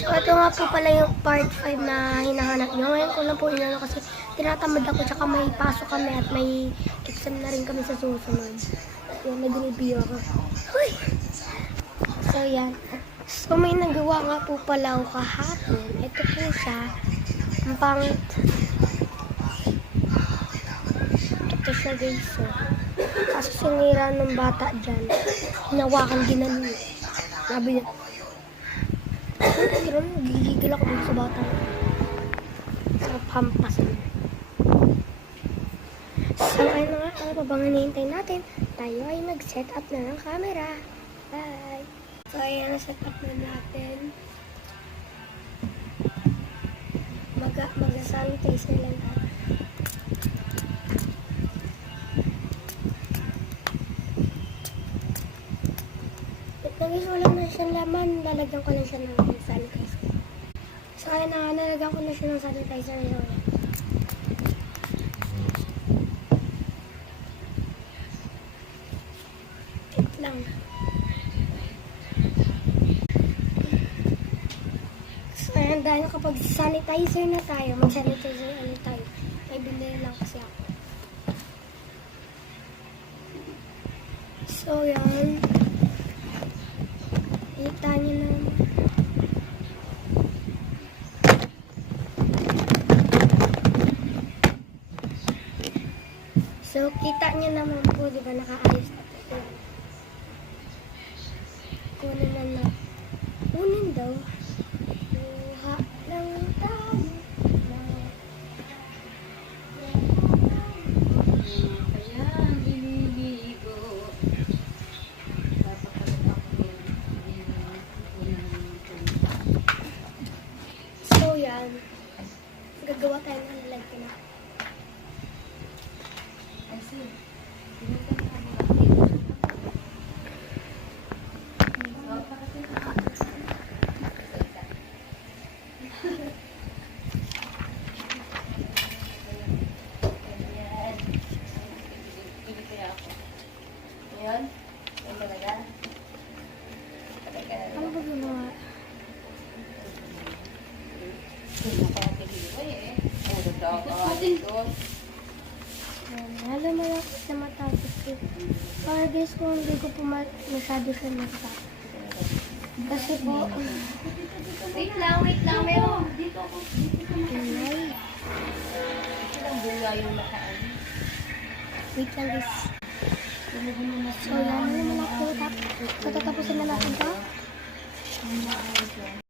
So, ito nga po pala yung part 5 na hinahanap nyo. Ngayon ko lang po inano kasi tinatamad ako tsaka may pasok kami at may exam na rin kami sa susunod. Yan, nag-review ako. Uy! So, yan. So, may nagawa nga po pala ako kahapon. Ito po siya. Ang pangit. Ito siya guys. So, kaso sinira ng bata dyan. Hinawakan ginano. Sabi niya. Pero gigigil ako dito sa bata. Sa pampas. So, ayun na nga. Ano pa bang hinihintay natin? Tayo ay mag-set up na ng camera. Bye! So, ayan, set up na natin. Mag-sanitize na lang natin. Nag-isulam na siyang laman. Lalagyan ko lang siya ng sanitizer. So, ayan na, nalagyan ko na siya ng sanitizer. Wait lang. So, ayan, dahil kapag sanitizer na tayo, mag-sanitizer ulit tayo. May binili lang kasi ako. So, yan. Kita niyo naman. So, kita niyo naman po, di ba, nakaayos na po. Kunin na lang. Kunin daw. Kuha lang tayo. Ayan, biniligo. So, yan. Gagawa tayo ng lalagyan na. I see. Ayan. Ayan talaga. Ano ba ginawa? Alam mo lang na matapos ko. Para guys, kung hindi ko po masyado siya matapos. Kasi po, Wait lang, meron. Dito ako. Inay. Ilang bunga yung nakaan. Wait lang guys. So yan, naman ako. So tatapusin na natin to.